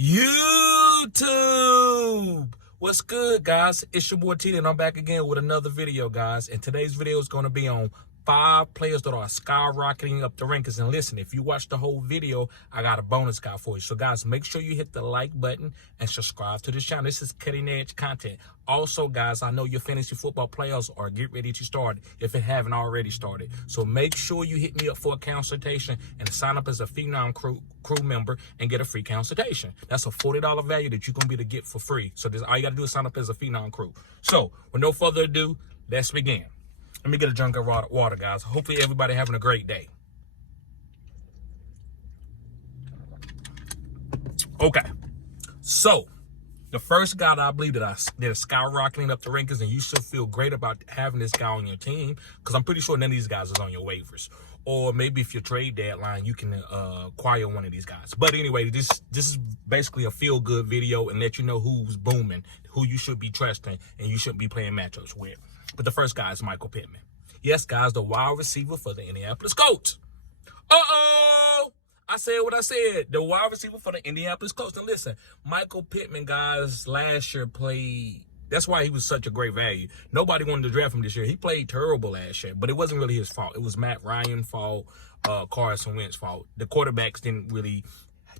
YouTube. What's good, guys? It's your boy T, and I'm back again with another video, guys. And today's video is going to be on 5 players that are skyrocketing up the rankings. And listen, if you watch the whole video, I got a bonus guy for you. So, guys, make sure you hit the like button and subscribe to the channel. This is cutting-edge content. Also, guys, I know your fantasy football players are getting ready to start if it haven't already started. So make sure you hit me up for a consultation and sign up as a Phenom crew member and get a free consultation. That's a $40 value that you're going to be able to get for free. So all you got to do is sign up as a Phenom crew. So with no further ado, let's begin. Let me get a drink of water, guys. Hopefully everybody having a great day. Okay, so the first guy that I believe that is skyrocketing up the rankings, and you should feel great about having this guy on your team, because I'm pretty sure none of these guys is on your waivers. Or maybe if your trade deadline, you can acquire one of these guys. But anyway, this is basically a feel-good video and let you know who's booming, who you should be trusting, and you shouldn't be playing matchups with. But the first guy is Michael Pittman. Yes, guys, the wide receiver for the Indianapolis Colts. Uh-oh! I said what I said. The wide receiver for the Indianapolis Colts. And listen, Michael Pittman, guys, last year played. That's why he was such a great value. Nobody wanted to draft him this year. He played terrible last year, but it wasn't really his fault. It was Matt Ryan's fault, Carson Wentz's fault. The quarterbacks didn't really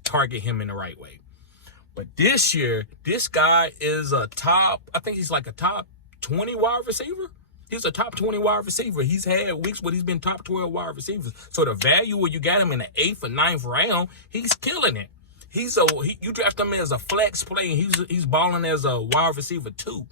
target him in the right way. But this year, this guy is a top, I think he's like a top 20 wide receiver. He's a top 20 wide receiver. He's had weeks where he's been top 12 wide receivers. So the value where you got him in the 8th or 9th round, he's killing it. You draft him as a flex play, and he's balling as a wide receiver too.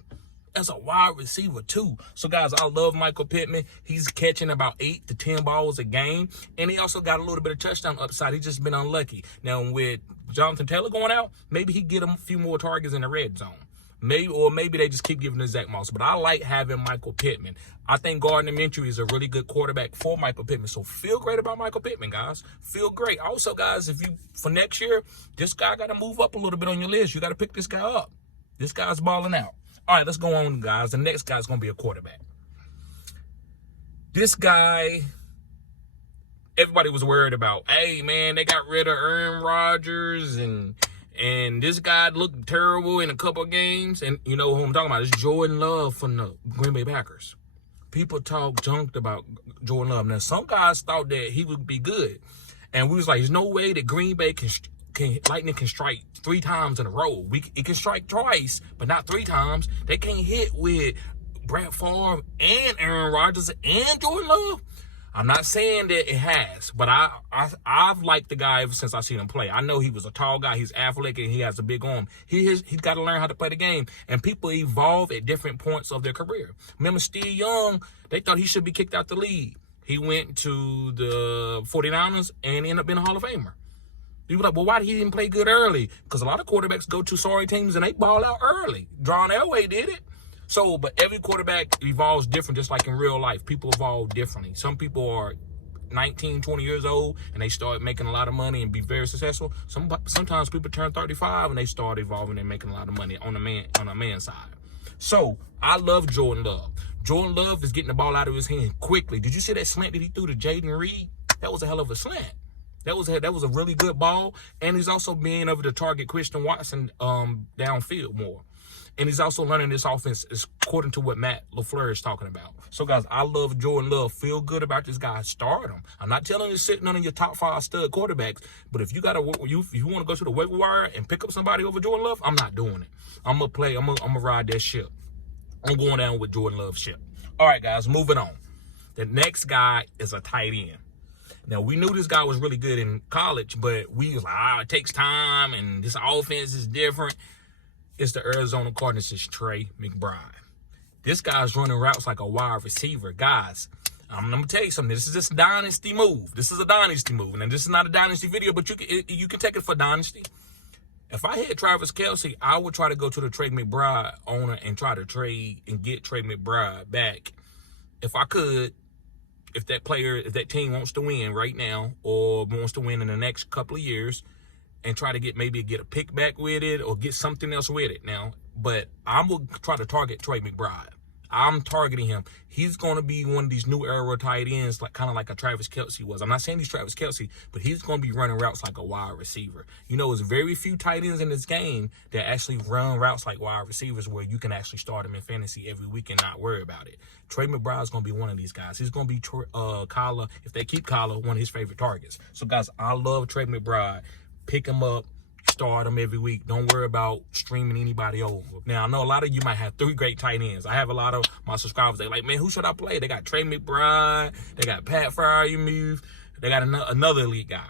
As a wide receiver too. So guys, I love Michael Pittman. He's catching about 8 to 10 balls a game, and he also got a little bit of touchdown upside. He's just been unlucky. Now with Jonathan Taylor going out, maybe he get him a few more targets in the red zone. Maybe they just keep giving to Zach Moss. But I like having Michael Pittman. I think Gardner Minshew is a really good quarterback for Michael Pittman. So feel great about Michael Pittman, guys. Feel great. Also, guys, for next year, this guy got to move up a little bit on your list. You got to pick this guy up. This guy's balling out. All right, let's go on, guys. The next guy's going to be a quarterback. This guy, everybody was worried about. Hey, man, they got rid of Aaron Rodgers, and this guy looked terrible in a couple of games. And you know who I'm talking about? It's Jordan Love from the Green Bay Packers. People junked about Jordan Love. Now, some guys thought that he would be good. And we was like, there's no way that Green Bay Lightning can strike 3 times in a row. It can strike twice, but not 3 times. They can't hit with Brett Favre and Aaron Rodgers and Jordan Love. I'm not saying that it has, but I've liked the guy ever since I seen him play. I know he was a tall guy. He's athletic, and he has a big arm. He's got to learn how to play the game, and people evolve at different points of their career. Remember Steve Young? They thought he should be kicked out the league. He went to the 49ers and ended up being a Hall of Famer. People were like, well, why did he didn't play good early? Because a lot of quarterbacks go to sorry teams, and they ball out early. John Elway did it. So, but every quarterback evolves different, just like in real life. People evolve differently. Some people are 19, 20 years old, and they start making a lot of money and be very successful. Sometimes people turn 35, and they start evolving and making a lot of money on a man's side. So, I love Jordan Love. Jordan Love is getting the ball out of his hand quickly. Did you see that slant that he threw to Jaden Reed? That was a hell of a slant. That was a really good ball, and he's also being able to target Christian Watson downfield more. And he's also learning this offense according to what Matt LaFleur is talking about. So, guys, I love Jordan Love. Feel good about this guy. Start him. I'm not telling you to sit none of your top 5 stud quarterbacks, but if you want to go to the waiver wire and pick up somebody over Jordan Love, I'm not doing it. I'm gonna ride that ship. I'm going down with Jordan Love's ship. All right, guys, moving on. The next guy is a tight end. Now, we knew this guy was really good in college, but we was like, it takes time, and this offense is different. It's the Arizona Cardinals' Trey McBride. This guy's running routes like a wide receiver. Guys, I'm going to tell you something. This is just a dynasty move. This is a dynasty move. And this is not a dynasty video, but you can take it for dynasty. If I had Travis Kelce, I would try to go to the Trey McBride owner and try to trade and get Trey McBride back. If I could, if that team wants to win right now or wants to win in the next couple of years, and try to maybe get a pick back with it or get something else with it now. But I'm going to try to target Trey McBride. I'm targeting him. He's going to be one of these new era tight ends, like kind of like a Travis Kelce was. I'm not saying he's Travis Kelce, but he's going to be running routes like a wide receiver. You know, there's very few tight ends in this game that actually run routes like wide receivers where you can actually start him in fantasy every week and not worry about it. Trey McBride is going to be one of these guys. He's going to be Kyler, if they keep Kyler, one of his favorite targets. So, guys, I love Trey McBride. Pick him up. Start them every week. Don't worry about streaming anybody over. Now, I know a lot of you might have 3 great tight ends. I have a lot of my subscribers. They're like, man, who should I play? They got Trey McBride. They got Pat Freiermuth. They got another elite guy.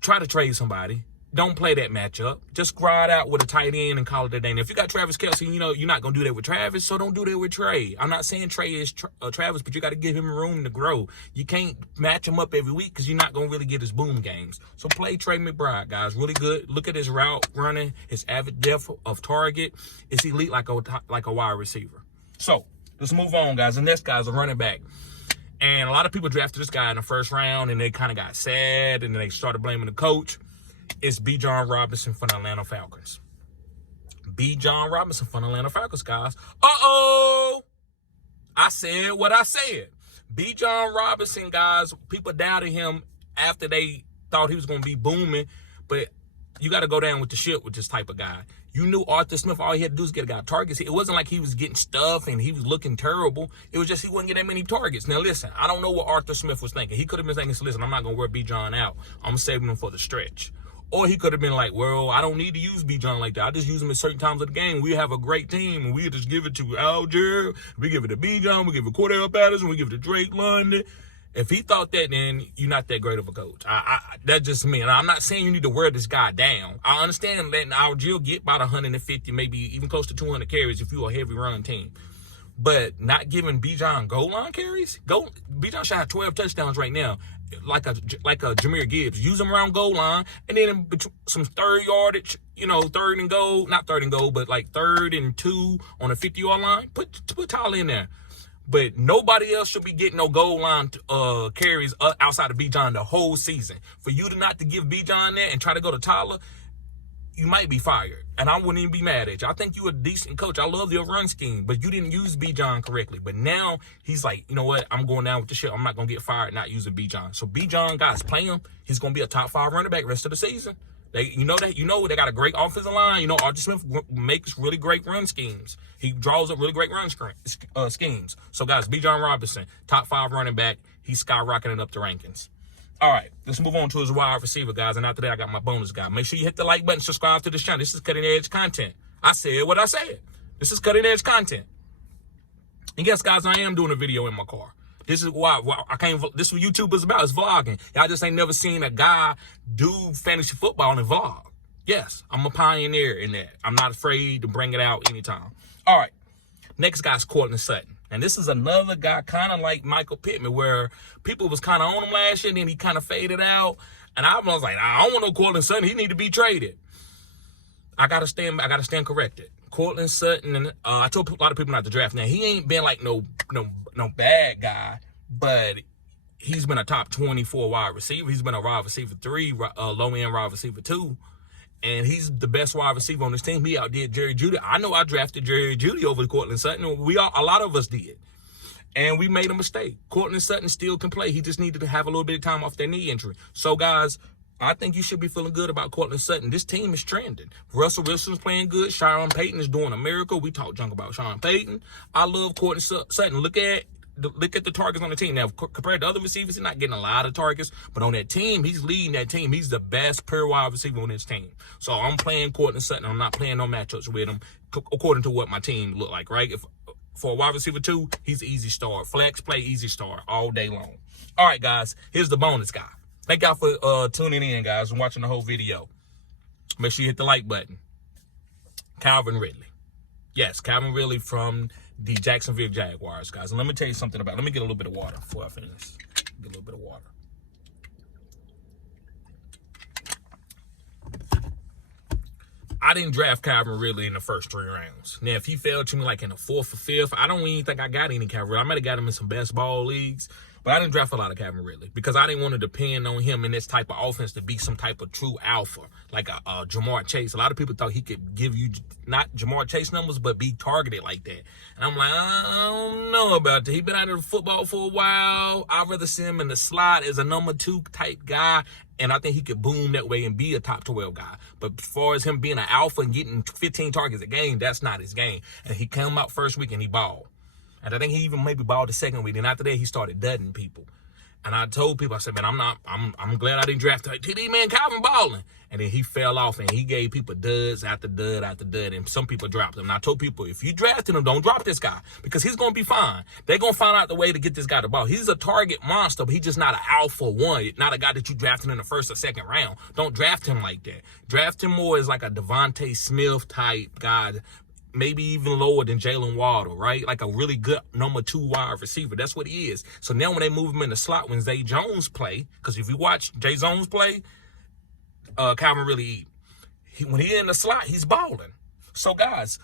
Try to trade somebody. Don't play that matchup. Just ride out with a tight end and call it a day. And if you got Travis Kelce, you know, you're not going to do that with Travis, so don't do that with Trey. I'm not saying Trey is Travis, but you got to give him room to grow. You can't match him up every week because you're not going to really get his boom games. So play Trey McBride, guys. Really good. Look at his route running, his average depth of target. It's elite like a wide receiver. So let's move on, guys. The next guy's a running back. And a lot of people drafted this guy in the first round, and they kind of got sad, and then they started blaming the coach. It's Bijan Robinson from the Atlanta Falcons. Bijan Robinson from the Atlanta Falcons, guys. Uh-oh! I said what I said. Bijan Robinson, guys, people doubted him after they thought he was going to be booming, but you got to go down with the ship with this type of guy. You knew Arthur Smith, all he had to do was get a guy targets. It wasn't like he was getting stuff and he was looking terrible. It was just he wasn't getting that many targets. Now, listen, I don't know what Arthur Smith was thinking. He could have been thinking, listen, I'm not going to wear Bijan out. I'm saving him for the stretch. Or he could have been like, well, I don't need to use Bijan like that. I just use him at certain times of the game. We have a great team, and we just give it to Algier. We give it to Bijan. We give it to Cordell Patterson. We give it to Drake London. If he thought that, then you're not that great of a coach. That's just me. And I'm not saying you need to wear this guy down. I understand letting Algier get about 150, maybe even close to 200 carries if you're a heavy run team. But not giving Bijan goal line carries? Bijan should have 12 touchdowns right now. Like a Jahmyr Gibbs. Use him around goal line, and then some third yardage, third and goal, not third and goal, but like 3rd and 2 on a 50-yard line. Put Tyler in there. But nobody else should be getting no goal line carries outside of Bijan the whole season. For you not to give Bijan that and try to go to Tyler, you might be fired. And I wouldn't even be mad at you. I think you're a decent coach. I love your run scheme, but you didn't use Bijan correctly. But now he's like, you know what? I'm going down with the shit. I'm not going to get fired not using Bijan. So Bijan, guys, play him. He's going to be a top 5 running back rest of the season. They got a great offensive line. Archie Smith makes really great run schemes. He draws up really great run schemes. So, guys, Bijan Robinson, top 5 running back. He's skyrocketing up the rankings. All right, let's move on to his wide receiver, guys. And after that, I got my bonus guy. Make sure you hit the like button, subscribe to this channel. This is cutting-edge content. I said what I said. This is cutting-edge content. And yes, guys, I am doing a video in my car. This is why I can't. This is what YouTube is about. It's vlogging. Y'all just ain't never seen a guy do fantasy football in a vlog. Yes, I'm a pioneer in that. I'm not afraid to bring it out anytime. All right, next guy's Courtland Sutton. And this is another guy kind of like Michael Pittman, where people was kind of on him last year, and then he kind of faded out. And I was like, I don't want no Courtland Sutton. He need to be traded. I gotta stand corrected. Courtland Sutton, and I told a lot of people not to draft. Now, he ain't been like no bad guy, but he's been a top 24 wide receiver. He's been a wide receiver 3, low-end wide receiver 2. And he's the best wide receiver on this team. He outdid Jerry Jeudy. I know I drafted Jerry Jeudy over Courtland Sutton. A lot of us did. And we made a mistake. Courtland Sutton still can play. He just needed to have a little bit of time off that knee injury. So, guys, I think you should be feeling good about Courtland Sutton. This team is trending. Russell Wilson's playing good. Sean Payton is doing a miracle. We talk junk about Sean Payton. I love Courtland Sutton. Look at the targets on the team. Now, compared to other receivers, he's not getting a lot of targets. But on that team, he's leading that team. He's the best per wide receiver on his team. So I'm playing Courtland Sutton. I'm not playing no matchups with him according to what my team look like, right? For a wide receiver 2, he's an easy start. Flex play, easy start all day long. All right, guys, here's the bonus guy. Thank y'all for tuning in, guys, and watching the whole video. Make sure you hit the like button. Calvin Ridley. Yes, Calvin Ridley from the Jacksonville Jaguars, guys. And let me tell you something about it. Let me get a little bit of water before I finish. Get a little bit of water. I didn't draft Calvin Ridley in the first 3 rounds. Now, if he fell to me like in the 4th or 5th, I don't even think I got any Calvin Ridley. I might have got him in some best ball leagues. But I didn't draft a lot of Calvin Ridley because I didn't want to depend on him in this type of offense to be some type of true alpha, like a Jamar Chase. A lot of people thought he could give you not Jamar Chase numbers, but be targeted like that. And I'm like, I don't know about that. He's been out of football for a while. I'd rather see him in the slot as a number 2 type guy. And I think he could boom that way and be a top 12 guy. But as far as him being an alpha and getting 15 targets a game, that's not his game. And he came out first week and he balled. And I think he even maybe balled the second week. And after that, he started dudding people. And I told people, I said, man, I'm glad I didn't draft TD, man, Calvin balling. And then he fell off and he gave people duds after dud after dud. And some people dropped him. And I told people, if you drafted him, don't drop this guy because he's going to be fine. They're going to find out the way to get this guy the ball. He's a target monster, but he's just not an alpha one. Not a guy that you drafted in the first or second round. Don't draft him like that. Draft him more as like a Devontae Smith type guy. Maybe even lower than Jalen Waddle, right? Like a really good number 2 wide receiver. That's what he is. So now when they move him in the slot, when Zay Jones play, because if you watch Zay Jones play, Calvin Ridley, when he in the slot, he's balling. So guys,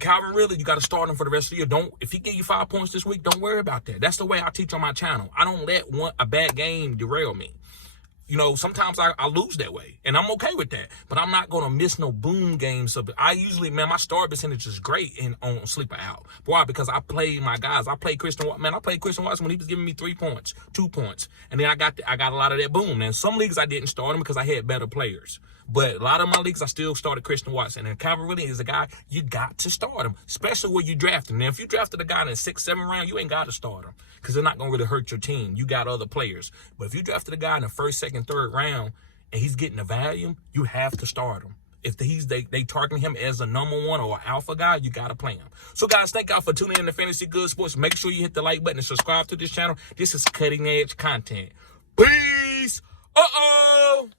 Calvin Ridley, you got to start him for the rest of the year. If he give you 5 points this week, don't worry about that. That's the way I teach on my channel. I don't let a bad game derail me. You know, sometimes I lose that way, and I'm okay with that. But I'm not going to miss no boom games. So I usually, man, my start percentage is great on Sleeper Out. Why? Because I play my guys. I played Christian Watson. Man, I played Christian Watson when he was giving me 3 points, 2 points. And then I got a lot of that boom. And some leagues I didn't start him because I had better players. But a lot of my leagues, I still started Christian Watson. And Calvin Ridley is a guy, you got to start him, especially where you draft him. Now, if you drafted a guy in the 6th, 7th round, you ain't got to start him because they're not going to really hurt your team. You got other players. But if you drafted a guy in the 1st, 2nd, 3rd round and he's getting the volume, you have to start him. If they targeting him as a number 1 or an alpha guy, you got to play him. So, guys, thank y'all for tuning in to Fantasy Good Sports. Make sure you hit the like button and subscribe to this channel. This is cutting-edge content. Peace. Uh-oh.